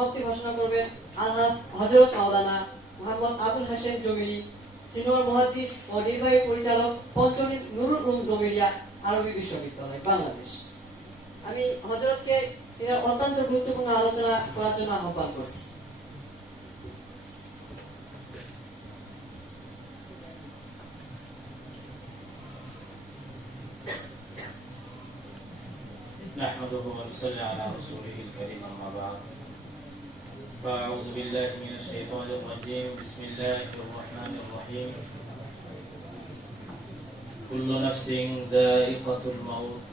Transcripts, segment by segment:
সমাপ্তি ঘোষণা করবেন আলহাজ হযরত মাওলানা মোহাম্মদ আবুল হাশেম জমিরি, সিনিয়র মুহাদ্দিস ও নির্বাহী পরিচালক পঞ্চনীত নুরুল উলুম জমিরিয়া আরবি বিশ্ববিদ্যালয় বাংলাদেশ। আমি হযরতকে এর অত্যন্ত গুরুত্বপূর্ণ আলোচনা করার জন্য আহ্বান করছি। نحمده ونصلي على رسوله الكريم أما بعد فأعوذ بالله من الشيطان الرجيم بسم الله الرحمن الرحيم كل نفس ذائقة الموت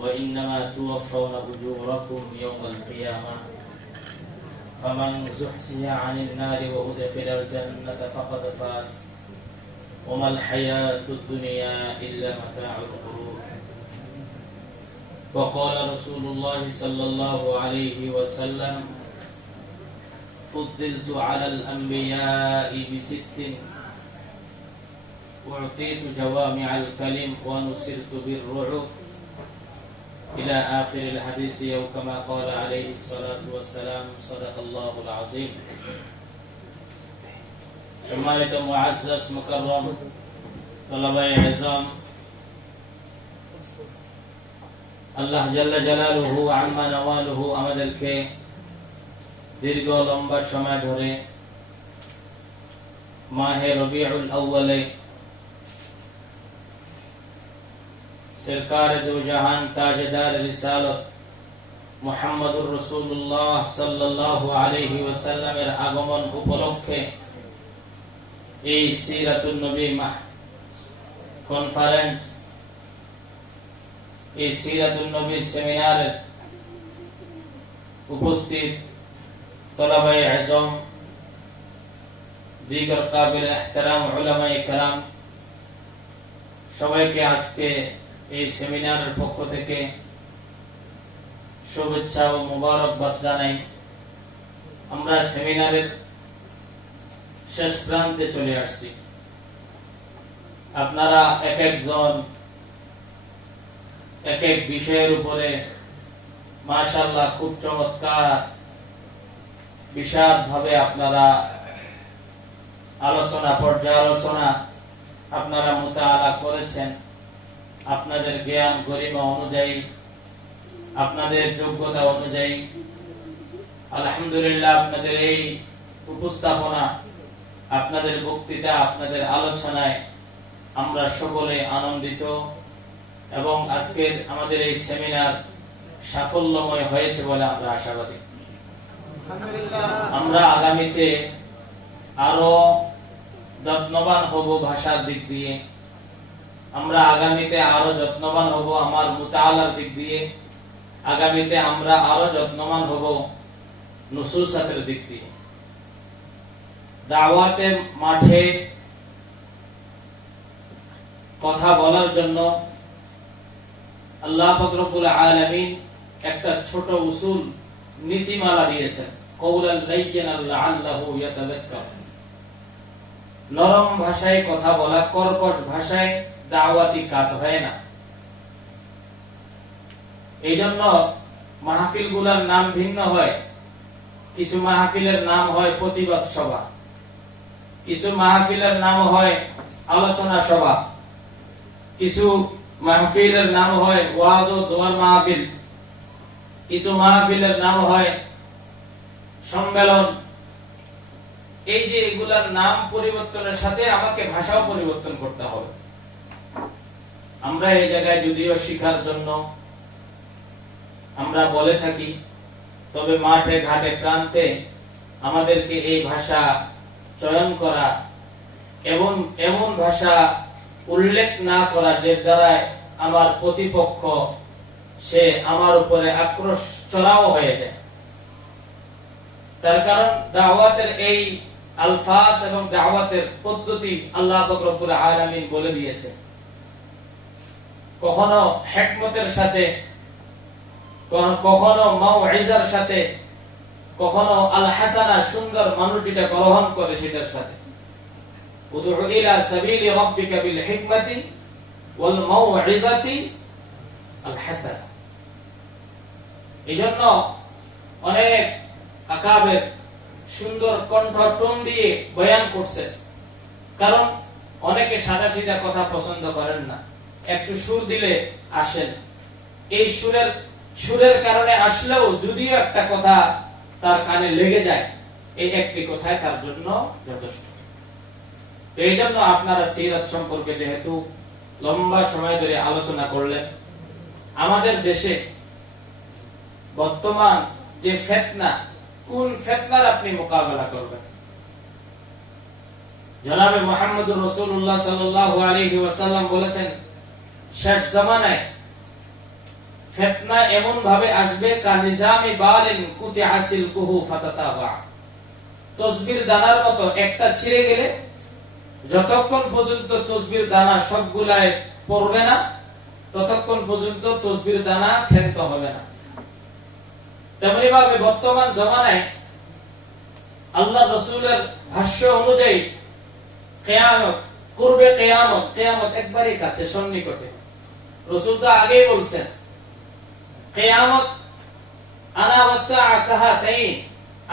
وإنما توفون أجوركم يوم القيامة فمن زحزح عن النار وأدخل الجنة فقد فاز وما الحياة الدنيا إلا متاع الغرور وقال رسول الله صلى الله عليه وسلم فضلت على الأنبياء بست أعطيت جوامع الكلم ونصرت بالرعب إلى آخر الحديث أو كما قال عليه الصلاة والسلام صدق الله العظيم সম্মানিত মুআজ্জাজ মুকাররম তলাবায়ে ইজম, আল্লাহ জাল্লা জালালুহু আম্মা নাওয়ালুহু আমাদেরকে দীর্ঘ লম্বা সময় ধরে মাহে রবিউল আউয়ালে সরকার দু জাহান তাজদার রিসালত মুহাম্মদুর রাসূলুল্লাহ সাল্লাল্লাহু আলাইহি ওয়াসাল্লামের আগমন উপলক্ষে এই সিরাতুন নবী কনফারেন্স, এই সিরাতুন নবী সেমিনারে উপস্থিত তলাবায়ে আজম, দিগর কাবিল ইহতিরাম উলামায়ে কেরাম, সবাইকে আজকে এই সেমিনারের পক্ষ থেকে শুভেচ্ছা ও মোবারকবাদ জানাই। আমরা সেমিনারের শেষ প্রান্তে চলে আসছি। আপনারা এক একজন এক এক বিষয়ের উপরে মাশাআল্লাহ খুব চমৎকার বিশদ ভাবে আপনারা পর্যালোচনা আপনারা মুতাআলা করেছেন। আপনাদের জ্ঞান গরিমা অনুযায়ী, আপনাদের যোগ্যতা অনুযায়ী আলহামদুলিল্লাহ আপনাদের এই উপস্থাপনা, আপনাদের বক্তৃতা, আপনাদের আলোচনায় আমরা সকলে আনন্দিত এবং আজকের আমাদের এই সেমিনার সাফল্যময় হয়েছে বলে আমরা আশাবাদী। আমরা আগামীতে আরো যত্নবান হব ভাষার দিক দিয়ে, আমরা আগামীতে আরো যত্নবান হব আমার মুতাআলার দিক দিয়ে, আগামীতে আমরা আরো যত্নবান হব নুসুসাতের দিক দিয়ে। দাওয়াতের মাঠে কথা বলার জন্য আল্লাহ পাক রব্বুল আলামিন একটা ছোট উসুল নীতিমালা দিয়েছেন, কওলান লাইয়িনাল লাআল্লাহু ইয়াতাযাক্কার। নরম ভাষায় কথা বলা, কর্কশ ভাষায় দাওয়াতি কাজ হয় না। এইজন্য মাহফিলগুলোর নাম ভিন্ন হয়। কিছু মাহফিলের নাম হয় প্রতিবাদ সভা, কিছু মাহফিলের নাম হয় আলোচনা সভা, কিছু মাহফিলের নাম হয় ওয়াজ ও দোয়ার মাহফিল, কিছু মাহফিলের নাম হয় সম্মেলন। এই যে এগুলার নাম পরিবর্তনের সাথে আমাকে ভাষাও পরিবর্তন করতে হবে। আমরা এই জায়গায় যদিও শিখার জন্য আমরা বলে থাকি, তবে মাঠে ঘাটে প্রান্তে আমাদেরকে এই ভাষা চয়ন করা এবং এমন ভাষা উল্লেখ না করা যে দ্বারা আমার প্রতিপক্ষ সে আমার উপরে আক্রোশ চড়াও হয়ে যায়। তার কারণ দাওয়াতের এই আলফাজ এবং দাওয়াতের পদ্ধতি আল্লাহ পাক রব্বুল আলামিন বলে দিয়েছে। কখনো হিকমতের সাথে, কখনো মাউইজার সাথে, কখনো আল হাসানা সুন্দর মানুষ যেটা গ্রহণ করে সেটার সাথে। উদউ ইলা সাবিলি রাব্বিকা বিল হিকমাতি ওয়াল মাউইজাতি আল হাসানা। এইজন্য অনেক আকাবের সুন্দর কণ্ঠ টোন দিয়ে বয়ান করছে, কারণ অনেকে সাদা সিধা কথা পছন্দ করেন না, একটু সুর দিলে আসেন। এই সুরের কারণে আসলেও যদিও একটা কথা তার কানে লেগে যায়, এই একটি কথাই তার জন্য যথেষ্ট। তো এই জন্য আপনারা সিরাত সম্পর্কে যেহেতু লম্বা সময় ধরে আলোচনা করলেন, আমাদের দেশে বর্তমান যে ফিতনা, কোন ফিতনার আপনি মোকাবেলা করবেন? জনাবে মুহাম্মদুর রাসূলুল্লাহ সাল্লাল্লাহু আলাইহি ওয়াসাল্লাম বলেছেন, শেষ জামানায় ফিতনা এমন ভাবে আসবে কানিজামি বালিন কুতিআসিল কুহু ফাতাতাবা। তসবির দানার মতো একটা ছিঁড়ে গেলে যতক্ষণ পর্যন্ত তসবির দানা সবগুলায় পড়বে না, ততক্ষণ পর্যন্ত তসবির দানা ক্ষান্ত হবে না। তেমনি ভাবে বর্তমান জমানায় আল্লাহ রাসূলের ভাষ্য অনুযায়ী কিয়ামত পূর্বে কিয়ামত একবারই কাছে, সন্নিকটে। রাসূল তো আগেই বলছেন কিয়ামত আনা ওয়াসআ কাহাতাইন,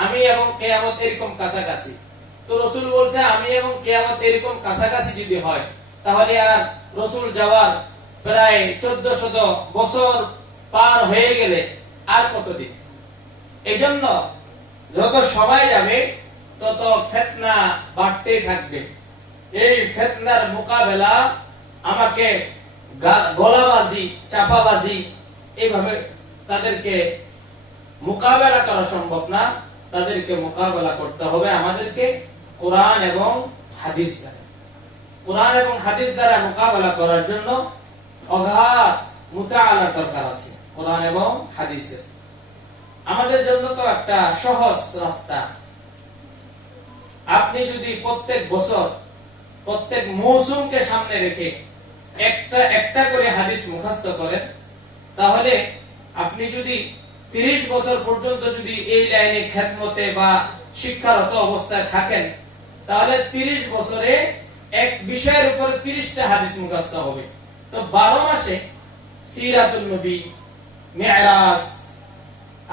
আমি এবং কিয়ামত এরকম কাছাকাছি। তো রাসূল বলছে আমি এবং কিয়ামত এরকম কাছাকাছি যদি হয়, তাহলে আর রাসূল যাওয়ার প্রায় 1400 বছর পার হয়ে গেলে আর কতদিন? এইজন্য যত সময় যাবে তত ফিতনা বাড়তেই থাকবে। এই ফিতনার মোকাবেলা আমাকে গলাবাজি, চাপাবাজি এইভাবে তাদেরকে মোকাবেলা করা সম্ভব না। তাদেরকে মোকাবেলা করতে হবে আমাদেরকে কোরআন এবং হাদিস দ্বারা। কোরআন এবং হাদিস দ্বারা মোকাবেলা করার জন্য অগাধ মুতাআলা দরকার আছে কোরআন এবং হাদিসের। আমাদের জন্য তো একটা সহজ রাস্তা, আপনি যদি প্রত্যেক বছর প্রত্যেক মৌসুমকে সামনে রেখে একটা একটা করে হাদিস মুখস্থ করেন, তাহলে আপনি যদি 30 বছর পর্যন্ত যদি এই লাইনে খেদমতে বা শিক্ষারত অবস্থায় থাকেন, তাহলে 30 বছরে এক বিষয়ের উপর 30টা হাদিস মুখস্থ হবে। তো 12 মাসে সিরাতুল নবী, মিরাজ,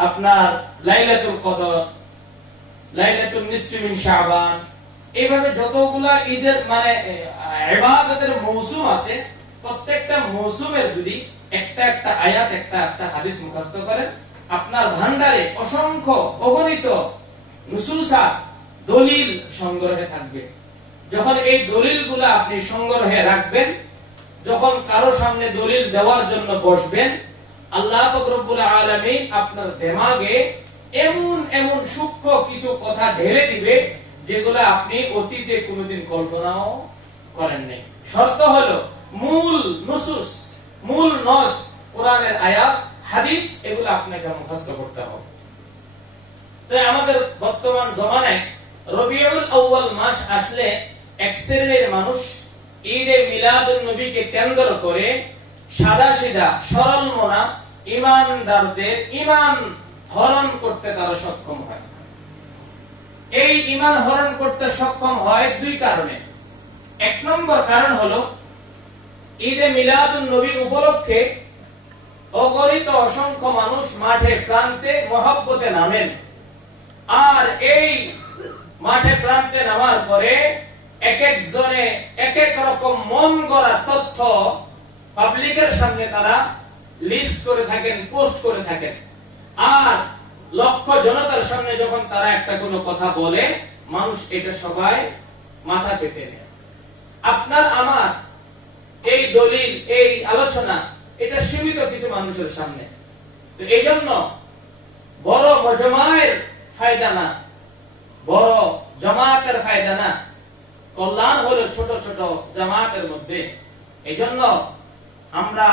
আপনার লাইলাতুল কদর, লাইলাতুল নিসফি মিন শাবান, এইভাবে যতগুলা ঈদের মানে ইবাদতের মৌসুম আছে, প্রত্যেকটা মৌসুমের যদি একটা একটা আয়াত, একটা একটা হাদিস মুখস্থ করেন, আপনার ভান্ডারে অসংখ্য অগণিত নুসুসা দলিল সংগ্রহে থাকবে। যখন এই দলিলগুলো আপনি সংগ্রহে রাখবেন, যখন কারো সামনে দলিল দেওয়ার জন্য বসবেন, আল্লাহ পাক রব্বুল আলামিন আপনার দিমাগে এমন এমন সূক্ষ্ম কিছু কথা ঢেলে দিবে যেগুলো আপনি অতীতে কোনোদিন কল্পনাও করেন নাই। শর্ত হলো মূল নুসুস, মূল নস, কোরআনের আয়াত, হাদিস, এগুলো আপনাকে মুখস্থ করতে হবে। তো আমাদের বর্তমান জমানায় রবিউল আউয়াল মাস আসলে এক শ্রেণীর মানুষ ঈদে মিলাদুন নবীকে কেন্দ্র করে সাদা সিধা সরল মনা ঈমানদারদের ঈমান হরণ করতে তারা সক্ষম হয়। এই ঈমান হরণ করতে সক্ষম হয় দুই কারণে। এক নম্বর কারণ হলো ঈদে মিলাদুন নবী উপলক্ষে অগণিত অসংখ্য মানুষ মাঠে প্রান্তে মহব্বতে নামেন, আর এই মাঠে প্রান্তে নামার পরে এক এক জনে এক এক রকম মন গড়া তথ্য পাবলিকের সামনে তারা লিস্ট করে থাকেন, পোস্ট করে থাকেন। আর লক্ষ জনতার সামনে যখন তারা একটা কোনো কথা বলে, মানুষ এটা সবাই মাথা পেতে নেয়। আপনার আমার এই দলিল, এই আলোচনা, এটা সীমিত কিছু মানুষের সামনে। তো এই জন্য বড় মজমায়ের ফায়দা না, বড় জামাতের ফায়দা না, কল্যাণ হলো ছোট ছোট জামাতের মধ্যে। এই জন্য আমরা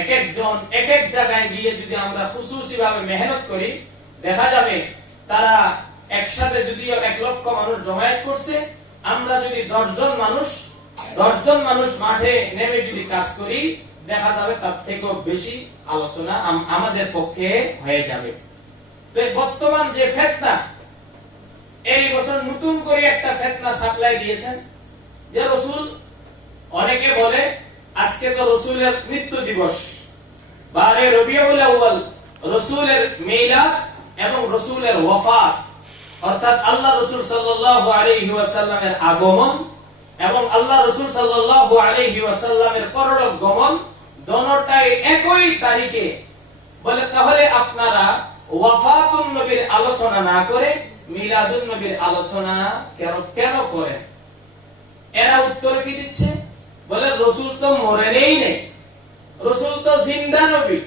এক একজন এক এক জায়গায় গিয়ে যদি আমরা খুশুসি ভাবে মেহনত করি, দেখা যাবে তারা একসাথে যদিও 1 লক্ষ মানুষ জমায়েত করছে, আমরা যদি 10 জন মানুষ মাঠে নেমে যদি কাজ করি, দেখা যাবে তার থেকেও বেশি আলোচনা আমাদের পক্ষে হয়ে যাবে। তো বর্তমান যে ফিতনা, এই বছর নতুন করে একটা ফিতনা সাপ্লাই দিয়েছেন যে রাসূল, অনেকে বলে আজকে তো রাসূলের মৃত্যু দিবস, 12 রবিউল আউয়াল রাসূলের মিলাদ, এবং রাসূলের ওয়াফাত অর্থাৎ আল্লাহ রাসূল সাল্লাল্লাহু আলাইহি ওয়াসাল্লামের আগমন এবং আল্লাহ রাসূল সাল্লাল্লাহু আলাইহি ওয়াসাল্লামের পরলোক গমন দুটোটাই একই তারিখে। বলে তাহলে আপনারা ওয়াফাতুন নবীর আলোচনা না করে মিলাদুন নবীর আলোচনা কেন করেন? এরা উত্তর কি দিচ্ছে? বলে রাসূল তো মরেনই নেই, রাসূল তো জিন্দা নবী।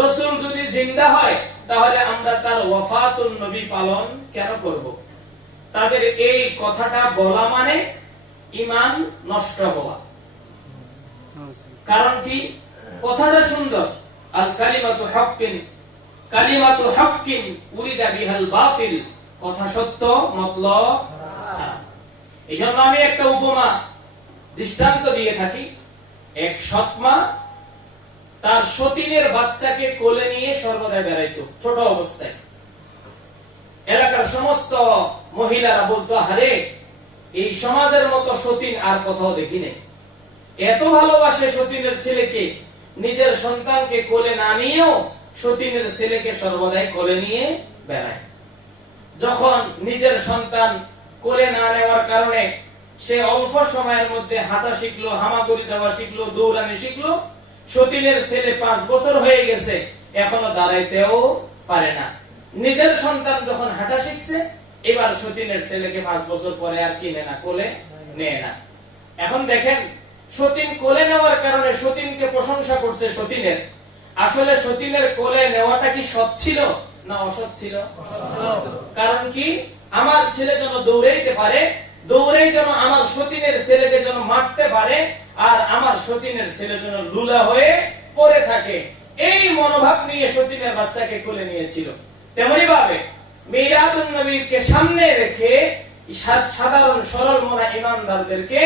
রাসূল যদি জিন্দা হয় তাহলে আমরা তার ওয়াফাতুন নবী পালন কেন করব? তাদের এই কথাটা বলা মানে ঈমান নষ্ট হওয়া। কারণ কি? কথাটা সুন্দর, আল কালিমাতু হাক্কিন উরিদা বিহাল বাতিল, কথা সত্য মতলব খারাপ। এইজন্য আমি একটা উপমা দৃষ্টান্ত দিয়ে থাকি। এক সৎমা তার সতীনের বাচ্চাকে কোলে নিয়ে সর্বদা বেড়াইতো ছোট অবস্থায়। এলাকার সমস্ত মহিলারা বলতো, আরে এই সমাজের মতো সতীন আর কোথাও দেখি নাই। এত ভালোবাসে সতীনের ছেলেকে, নিজের সন্তানকে কোলে না নিয়েও সতীনের ছেলেকে সর্বদাই কোলে নিয়ে বেড়ায়। যখন নিজের সন্তান কোলে না নেওয়ার কারণে সে অল্প সময়ের মধ্যে হাঁটা শিখলো, হামাগুড়ি দেওয়া শিখলো, দৌড়ানি শিখলো, সতীনের ছেলে 5 বছর হয়ে গেছে, এখনো দাঁড়াইতেও পারে না। নিজের সন্তান যখন হাঁটা শিখছে, এবার সতীনের ছেলেকে 5 বছর পরে আর কিনে না, কোলে নেয় না। এখন দেখেন, সতীন কোলে নেওয়ার কারণে সতীনকে প্রশংসা করছে সতীনের। আসলে সতীনের কোলে নেওয়াটা কি সৎ ছিল না অসৎ ছিল? কারণ কি? আমার ছেলে যেন দৌড়াইতে পারে, দৌড়াই যেন আমার সতীনের ছেলেকে যেন মারতে পারে, আর আমার সতীনের ছেলে যেন লুলা হয়ে পড়ে থাকে, এই মনোভাব নিয়ে সতীনের বাচ্চাকে কোলে নিয়েছিল। তেমনি ভাবে মিলাদুন নবীকে সামনে রেখে সাধারণ সরল মনা ইমানদারদেরকে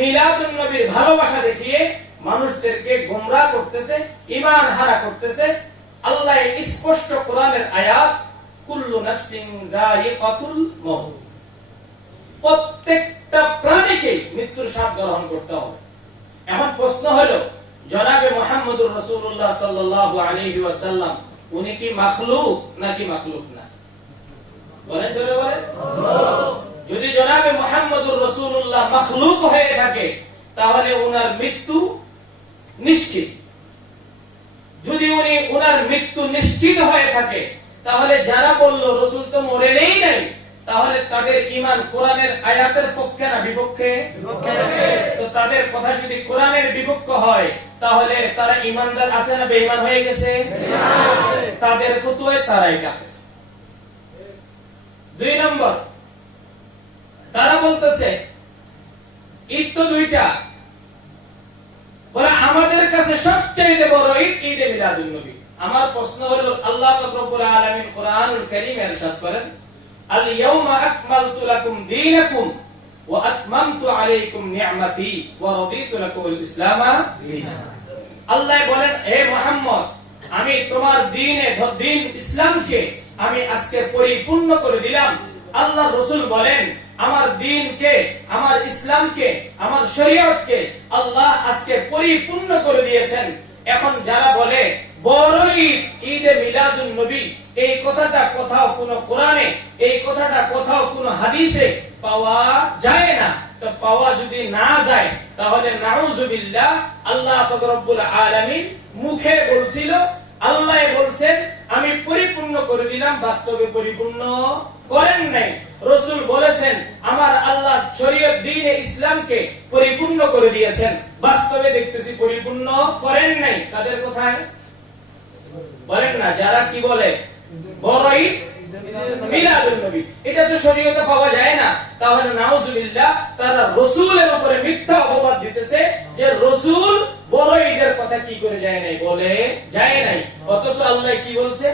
মিলাদুন নবীর ভালোবাসা দেখিয়ে মানুষদেরকে গোমরাহ করতেছে, ঈমান হারা করতেছে। আল্লাহ স্পষ্ট কোরআনের আয়াত, কুল্লু নাফসিন যায়িকাতুল মউত, প্রত্যেকটা প্রাণীকে মৃত্যুর স্বাদ গ্রহণ করতে হবে। এখন প্রশ্ন হলো, জনাবে মুহাম্মদুর রাসূলুল্লাহ সাল্লাল্লাহু আলাইহি ওয়াসাল্লাম উনি কি মাখলুক নাকি মাখলুক না? বলেন জোরে বলেন। যদি জনাবে মুহাম্মদুর রাসূলুল্লাহ মাখলুক হয়ে থাকে তাহলে উনার মৃত্যু নিশ্চিত। যদি উনার মৃত্যু নিশ্চিত হয়ে থাকে তাহলে যারা বলল রাসূল তো মরেনই নাই, তাহলে তাদের ঈমান কোরআনের আয়াতের পক্ষে না বিপক্ষে? তো তাদের কথা যদি কোরআনের বিপক্ষ হয় তাহলে তারা ঈমানদার আছে না বেঈমান হয়ে গেছে? তাদের ফতোয়ায় তারাই কাফের। 2 নম্বর, তারা বলতেছে ঈদ তো 2টা, বলে আমাদের কাছে সবচেয়ে বড় ঈদ ঈদে মিলাদুন নবী। আমার প্রশ্ন হলো, আল্লাহ রব্বুল আলামিন কোরআনুল কারীমে ইরশাদ করেন, আল ইয়াউমা আকমালতু লাকুম দীনাকুম ওয়া আতমামতু আলাইকুম নি'মাতি ওয়া রাদিতু লাকুমুল ইসলামা দীনা। আল্লাহ বলেন, হে মুহাম্মদ, আমি তোমার দিন ইসলামকে আমি আজকে পরিপূর্ণ করে দিলাম। আল্লাহ রাসূল বলেন, আমার দ্বীনকে, আমার ইসলামকে, আমার শরীয়তকে আল্লাহ আজকে পরিপূর্ণ করে দিয়েছেন। এখন যারা বলে বড় ঈদ ঈদে মিলাদুন নবী, এই কথাটা কোথাও কোনো কোরআনে, এই কথাটা কোথাও কোনো হাদিসে পাওয়া যায় না। তো পাওয়া যদি না যায় তাহলে নাউযুবিল্লাহ, আল্লাহ পাক রব্বুল আলামিন মুখে বলছিল, আল্লাহ বলছেন আমি পরিপূর্ণ করে দিলাম, বাস্তবে পরিপূর্ণ করেন নাই। রাসূল বলেছেন আমার আল্লাহ শরীয়ত দ্বীনে ইসলামকে পরিপূর্ণ করে দিয়েছেন, বাস্তবে দেখতেছি পরিপূর্ণ করেন নাই। তাদের কোথায় বলেন না, যারা কি বলে বড় ঈদ মিলাদুন নবী, এটা তো শরীয়তে পাওয়া যায় না, তাহলে নাউযুবিল্লাহ তারা রাসূলের উপরে মিথ্যা অপবাদ দিতেছে যে রাসূল বড় ঈদের কথা কি করে যায় নাই, বলে যায় নাই। অথচ আল্লাহ কি বলছে,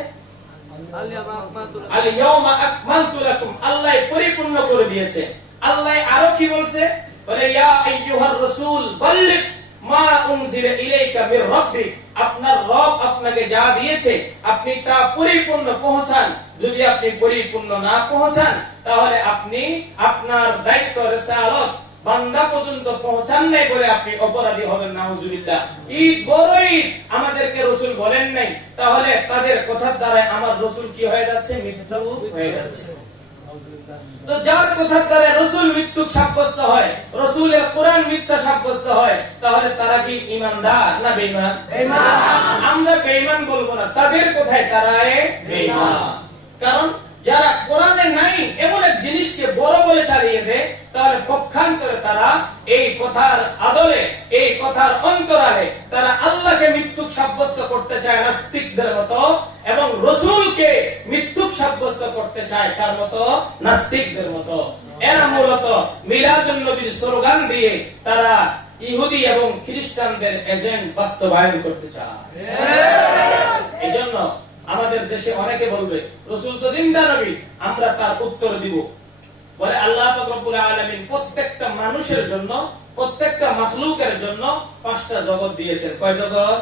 আল ইয়াউমা আকমালতু লাকুম, আল্লাহ পরিপূর্ণ করে দিয়েছে। আল্লাহ আরো কি বলছে, বলে ইয়া আইয়ুহার রাসূল বাল্লিগ মা উনজিলা ইলাইকা মির রাব্বিক, আপনার রব আপনাকে যা দিয়েছে আপনি তা পরিপূর্ণ পৌঁছান। যদি আপনি পরিপূর্ণ না পৌঁছান তাহলে আপনি আপনার দায়িত্ব রিসালাত বান্দা পর্যন্ত পৌঁছান নাই বলে আপনি অপরাধী হবেন, নাউজুবিল্লাহ। ঈদ বড় ঈদ আমাদেরকে রাসূল বলেন নাই, তাহলে তাদের কথার দ্বারা আমার রাসূল কি হয়ে যাচ্ছে? মিথ্যা হয়ে যাচ্ছে। তো যার কথার দ্বারা রাসূল মৃত্যু সাব্যস্ত হয়, রাসূলের কোরআন মিথ্যা সাব্যস্ত হয়, তাহলে তারা কি ঈমানদার না বেঈমান? বেঈমান। আমরা বেঈমান বলবো না, তাদের কথায় তারা বেঈমান। কারণ যারা কোরআনে নাই এমন এক জিনিসকে বড় বলে চালিয়ে দেয়, তাহলে পক্ষান্তরে তারা এই কথার আদলে, এই কথার অন্তরালে তারা আল্লাহকে মিথ্যুক সাব্যস্ত করতে চায় নাস্তিকদের মতো, এবং রাসূলকে মিথ্যুক সাব্যস্ত করতে চায় কার মতো? নাস্তিকদের মতো। এরা মূলত মিলাদুন নবীর স্লোগান দিয়ে তারা ইহুদি এবং খ্রিস্টানদের এজেন্ড বাস্তবায়ন করতে চায়। এইজন্য আমাদের দেশে অনেকে বলবে রাসূল তো জিন্দা নবী, আমরা তার উত্তর দিব। বলে আল্লাহ পাক রব্বুল আলামিন প্রত্যেকটা মানুষের জন্য, প্রত্যেকটা মাখলুকের জন্য 5টা জগৎ দিয়েছেন। কয় জগৎ?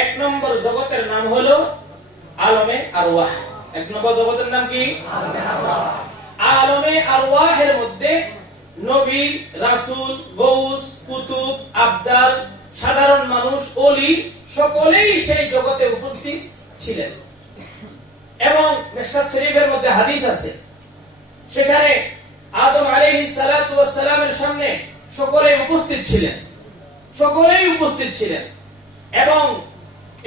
1 নম্বর জগতের নাম হলো আলমে আরওয়াহ। 1 নম্বর জগতের নাম কি? আলমে আরওয়াহ। আলমে আরওয়াহের মধ্যে নবী, রাসূল, গৌস, কুতুব, আবদাল, সাধারণ মানুষ, ওলি সকলেই সেই জগতে উপস্থিত ছিলেন। এবং মিশকাত শরীফের মধ্যে হাদিস আছে, সেখানে আদম আলাইহিস সালাতু ওয়াস সালামের সামনে সকলেই উপস্থিত ছিলেন, সকলেই উপস্থিত ছিলেন। এবং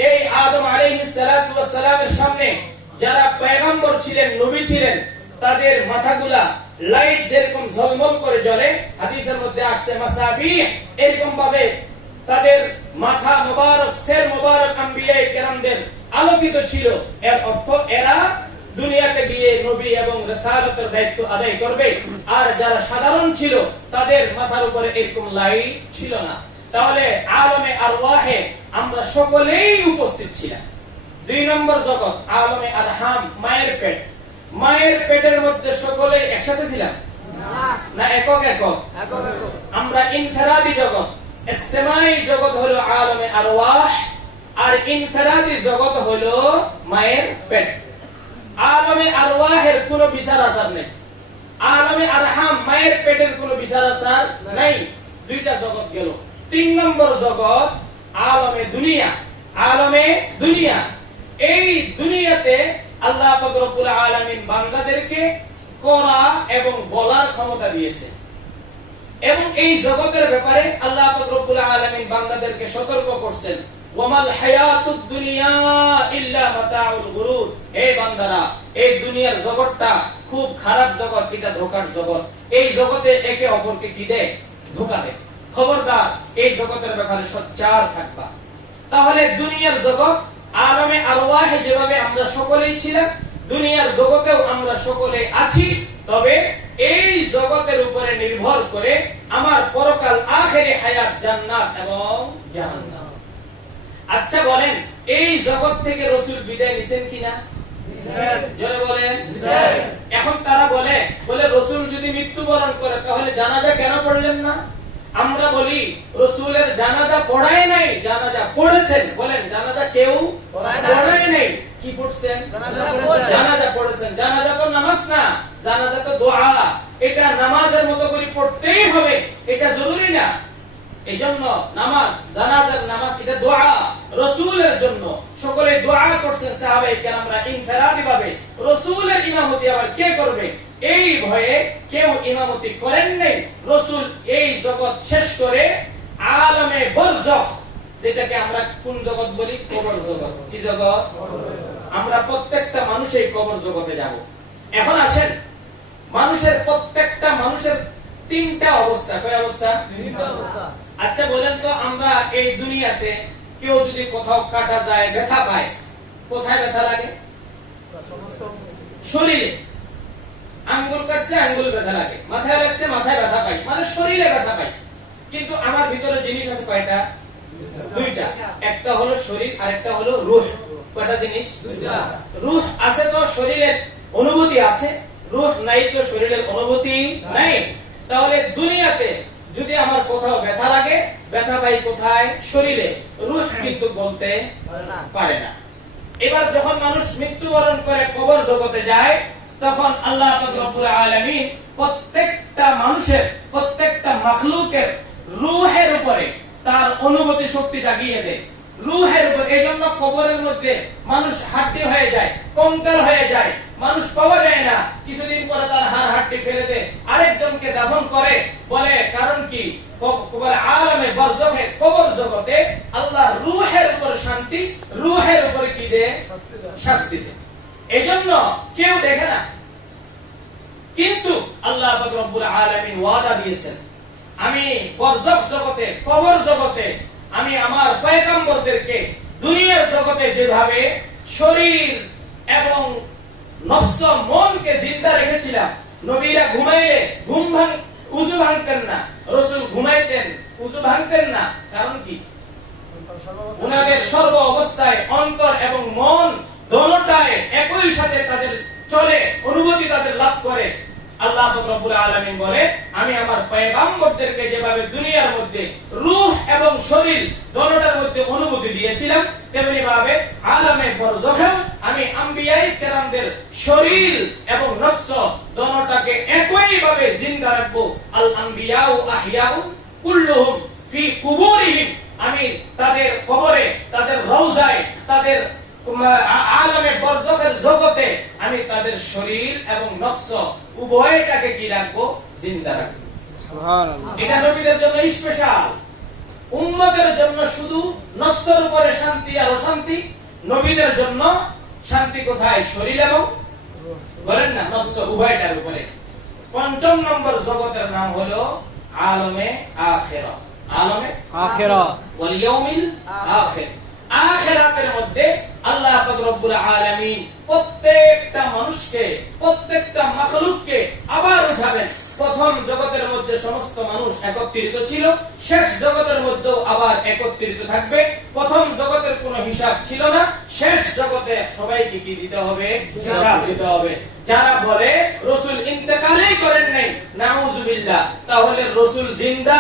এই আদম আলাইহিস সালাতু ওয়াস সালামের সামনে যারা পয়গম্বর ছিলেন, নবী ছিলেন, তাদের মাথাগুলা লাইট যেরকম ঝলমল করে জ্বলে, হাদিসের মধ্যে আসছে মাসাবিহ, এরকম ভাবে তাদের মাথা মোবারক, সের মোবারক আম্বিয়ায়ে কেরামদের আলোকিত ছিল। এর অর্থ এরা দুনিয়াতে গিয়ে নবী এবং রিসালাতের দায়িত্ব আদায় করবে। আর যারা সাধারণ ছিল তাদের মাথার উপরে এরকম লাইট ছিল না। তাহলে আলমে আরওয়াহে আমরা সকলেই উপস্থিত ছিলাম। 2 নম্বর জগৎ আলমে আরহাম, মায়ের পেট। মায়ের পেটের মধ্যে সকলে একসাথে ছিলাম না একক একক? আমরা ইনফিরাদি জগৎ। ইজতিমাই জগৎ হলো আলমে আরওয়াহ, আর ইনফিরাদি জগৎ হলো মায়ের পেট। আলমে আরওয়াহের কোনো বিচার আচার নেই, আলমে আরহাম মায়ের পেটের কোনো বিচার আচার নাই। 2টা জগৎ গেল। 3 নম্বর জগৎ আলমে দুনিয়া। আলমে দুনিয়া, এই দুনিয়াতে আল্লাহ পাক রব্বুল আলামিন বান্দাদেরকে করা এবং বলার ক্ষমতা দিয়েছে। এবং এই জগতের ব্যাপারে আল্লাহ পাক রব্বুল আলামিন বান্দাদেরকে সতর্ক করছেন, ওয়ামাল হায়াতুদ দুনিয়া ইল্লা মাতাউল গুরুর। হে বান্দারা, এই দুনিয়ার জগৎটা খুব খারাপ জগৎ, এটা ধোঁকার জগৎ। এই জগতে একে অপরকে কি দেয়? ধোঁকা দেয়। খবরদার এই জগতের ব্যাপারে সচ্চার থাকবা। তাহলে দুনিয়ার জগৎ আলমে আরওয়াহে যেভাবে আমরা সকলেই ছিলাম, দুনিয়ার জগতেও আমরা সকলে আছি। তবে এই জগতের উপরে নির্ভর করে আমার পরকাল আখেরি হায়াত জান্নাত এবং জাহান্নাম। আচ্ছা বলেন, এই জগৎ থেকে রাসূল বিদায় নিছেন কিনা? জোরে বলেন। এখন তারা বলে রাসূল যদি মৃত্যুবরণ করে তাহলে জানাজা কেন পড়লেন না? আমরা বলি রাসূলের জানাজা পড়ায় নাই, জানাজা পড়েছেন। বলেন জানাজা কেউ পড়ায় নাই, কি পড়ছেন? জানাজা পড়েছেন। জানাজা তো নামাজ না, জানাজা তো দোয়া। এটা নামাজের মতো করে পড়তেই হবে, এটা জরুরি না। এইজন্য নামাজ, জানাজার নামাজ এটা দোয়া রাসূলের জন্য। সকলে দোয়া করছেন সাহাবায়ে কেরামরা ইনফিরাদি ভাবে। রাসূলের ইমামতি আবার কে করবে? এই ভয়ে কেউ ইমামতি করেন নাই। রাসূল এই জগৎ শেষ করে আলমে বরজখ, যেটাকে আমরা কোন জগৎ বলি? কবর জগৎ। কি জগৎ? আমরা প্রত্যেকটা মানুষ এই কবর জগতে যাব। এখন আসেন, মানুষের প্রত্যেকটা মানুষের 3টা অবস্থা। কয় অবস্থা? 3টা অবস্থা। আচ্ছা বলেন তো, আমরা এই দুনিয়াতে কেউ যদি কোথাও কাটা যায়, ব্যথা পায়, কোথায় ব্যথা লাগে? শরীরে। আঙ্গুল কাটছে, আঙ্গুল ব্যথা লাগে। মাথায় লাগছে, মাথায় ব্যথা পাই, মানে শরীরে ব্যথা পাই। কিন্তু আমার ভিতরে জিনিস আছে কয়টা? 2টা। একটা হলো শরীর, আর একটা হলো রূহ। কয়টা জিনিস? 2টা। রূহ আছে তো শরীরের অনুভূতি আছে, রূহ নাই তো শরীরের অনুভূতি নাই। তাহলে দুনিয়াতে যদি আমার কোথাও ব্যথা লাগে, ব্যথা পাই কোথায়? শরীরে। রূহ কিন্তু বলতে পারে না। এবার যখন মানুষ মৃত্যুবরণ করে কবর জগতে যায়, তখন আল্লাহ পাক রব্বুল আলামিন প্রত্যেকটা মানুষের, প্রত্যেকটা মাখলুকের রূহের উপরে তার অনুভূতি শক্তি জাগিয়ে দেয়, রূহের উপর। এই জন্য কবরের মধ্যে মানুষ হাড্ডি হয়ে যায়, কঙ্কাল হয়ে যায়, মানুষ পাওয়া যায় না, কিছুদিন পরে তার হাড় হাড্ডি ফেলে দেয়, আরেকজনকে দাফন করে। বলে কারণ কি? কবর আলমে বরজখে, কবর জগতে আল্লাহ রূহের উপর শান্তি, রূহের উপর কি দেয়? শাস্তি দেয়। এই জন্য কেউ দেখে না, কিন্তু আল্লাহ পাক রব্বুল আলামিন ওয়াদা দিয়েছেন, আমি বরজখ জগতে, কবর জগতে আমি আমার পয়গম্বরদেরকে দুনিয়ার জগতে যেভাবে শরীর এবং নফস মনকে জিন্দা রেখেছিলাম, নবীরা ঘুমাইলে উযু ভাঙতেন না, রাসূল ঘুমাইতেন উযু ভাঙতেন না। কারণ কি? উনাদের সর্ব অবস্থায় অন্তর এবং মন দোনোটাই একই সাথে তাদের চলে, অনুভূতি তাদের লাভ করে। আল্লাহ পাক রব্বুল আলামিন বলে, আমি আমার পয়গম্বরদেরকে যেভাবে দুনিয়ার মধ্যে রূহ এবং শরীর দোনোটার মধ্যে অনুভূতি দিয়েছিলাম, তেমনি ভাবে আলামে বরজখে আমি আম্বিয়ায়ে কেরামদের শরীর এবং নফস দোনোটাকে একই ভাবে জিন্দা রাখবো। আল আম্বিয়াউ আহিয়াউ কুল্লুহুম ফি কুবুরিহিম, আমি তাদের কবরে, তাদের রওজায়, তাদের আলামে বরজখের জগতে আমি তাদের শরীর এবং নফস উভয়টাকে কি রাখবো? জিন্দা রাখবো। সুবহানাল্লাহ। এটা নবীদের জন্য স্পেশাল, উম্মতের জন্য শুধু নফসের উপরে শান্তি আর অশান্তি, নবীদের জন্য শান্তি কোথায়? শরীর এবং বলেন না নফস উভয়টার উপরে। পঞ্চম নম্বর জগতের নাম হলো আলমে আখিরাত, আলমে আখিরাত ওয়াল ইয়াউমিল আখির। আখিরাতের মধ্যে আল্লাহ পাক রব্বুল আলামিন প্রত্যেকটা মানুষকে, প্রত্যেকটা মাখলুককে আবার উঠাবেন। প্রথম জগতের মধ্যে সমস্ত মানুষ একত্রিত ছিল, শেষ জগতের মধ্যেও আবার একত্রিত থাকবে। প্রথম জগতের কোনো হিসাব ছিল না, শেষ জগতে সবাইকে কি দিতে হবে? হিসাব দিতে হবে। যারা বলে রাসূল ইন্তেকালই করেন নাই, নাউজুবিল্লাহ, তাহলে রাসূল জিন্দা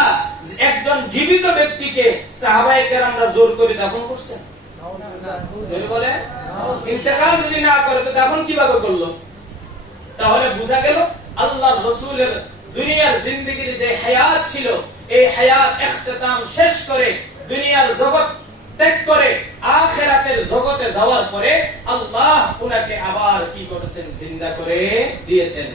একজন জীবিত ব্যক্তিকে সাহাবায়ে কেরামরা জোর করে দাফন করছেন? যদি বলে ইন্তেকাল যদি না করে তো দাফন কিভাবে করলো? তাহলে বোঝা গেল আল্লাহর রাসূলের দুনিয়ার জিন্দেগীর যে হায়াত ছিল, এই হায়াত ইখতিতাম শেষ করে দুনিয়ার জগৎ ত্যাগ করে আখিরাতের জগতে যাওয়ার পরে আল্লাহ উনাকে আবার কি করেছেন? জিন্দা করে দিয়েছেন।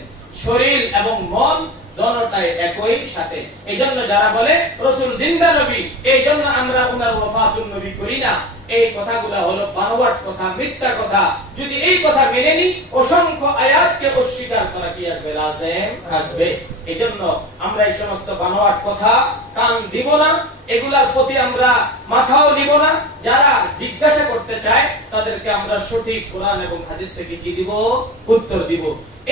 শরীর এবং মন দোনোটাই একই সাথে। এইজন্য যারা বলে রাসূল জিন্দা নবী, এইজন্য আমরা উনার ওয়াফাতুন নবী করি না, এই কথাগুলো হলো বানোয়াট কথা, মিথ্যা কথা। যদি এই কথা মেনে নি, অসংখ্য আয়াতকে অস্বীকার করা কি আসবে? লাজিম আসবে। এইজন্য আমরা এই সমস্ত বানোয়াট কথা কান দিব না, এগুলার প্রতি আমরা মাথাও দিব না। যারা জিজ্ঞাসা করতে চায় তাদেরকে আমরা সঠিক কোরআন এবং হাদিস থেকে কি দিব? উত্তর দিব।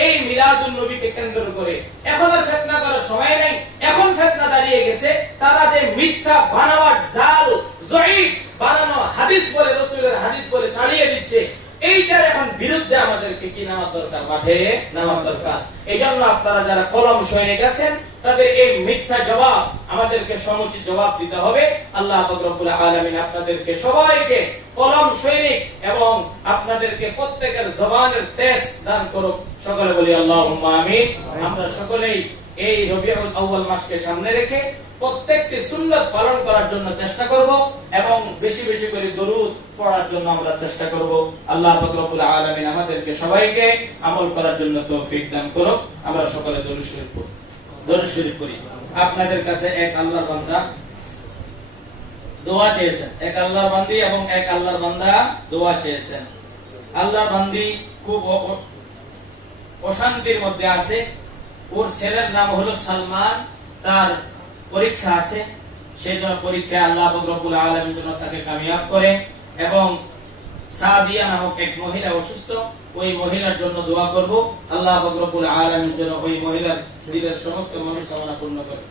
এই মিলাদুন নবীকে কেন্দ্র করে এখন আর ফিতনা করার সময় নাই। এখন ফিতনা দাঁড়িয়ে গেছে, তারা যে মিথ্যা বানোয়াট জাল যঈফ বানানো হাদিস বলে, রাসূলের হাদিস বলে চালিয়ে দিচ্ছে, এইটার এখন বিরুদ্ধে আমাদেরকে কি নামার দরকার? মাঠে নামার দরকার। এইজন্য আপনারা যারা কলম সৈনিক আছেন, তাদের এই মিথ্যা জবাব আমাদেরকে সমুচিত জবাব দিতে হবে। আল্লাহ পাক রব্বুল আলামিন আপনাদেরকে সবাইকে কলম সৈনিক এবং আপনাদেরকে প্রত্যেকের জবানের তেজ দান করুক। সকলে বলি আল্লাহুম্মা আমিন। আমরা সকলেই এই রবিউল আউয়াল মাসকে সামনে রেখে প্রত্যেকটি সুন্নাত পালন করার জন্য চেষ্টা করব এবং বেশি বেশি করে দরুদ পড়ার জন্য আমরা চেষ্টা করব। আল্লাহ পাক রব্বুল আলামিন আমাদেরকে সবাইকে আমল করার জন্য তৌফিক দান করুক। আমরা সকলে দরুদ শরীফ পড়ি, দরুদ শরীফ পড়ি। আপনাদের কাছে এক আল্লাহর বান্দা দোয়া চেয়েছেন, এক আল্লাহর বান্দি এবং এক আল্লাহর বান্দা দোয়া চেয়েছেন। আল্লাহর বান্দি খুব অশান্তির মধ্যে আছে। ওর ছেলের নাম হলো সালমান, তার পরীক্ষা আছে, সেই জন্য পরীক্ষায় আল্লাহ পাক রব্বুল আলামিন যেন তাকে কামিয়াব করে। এবং সাদিয়া নামক এক মহিলা অসুস্থ, ওই মহিলার জন্য দোয়া করব। আল্লাহ পাক রব্বুল আলামিন যেন ওই মহিলার দিলের সমস্ত মনস্কামনা পূর্ণ করে।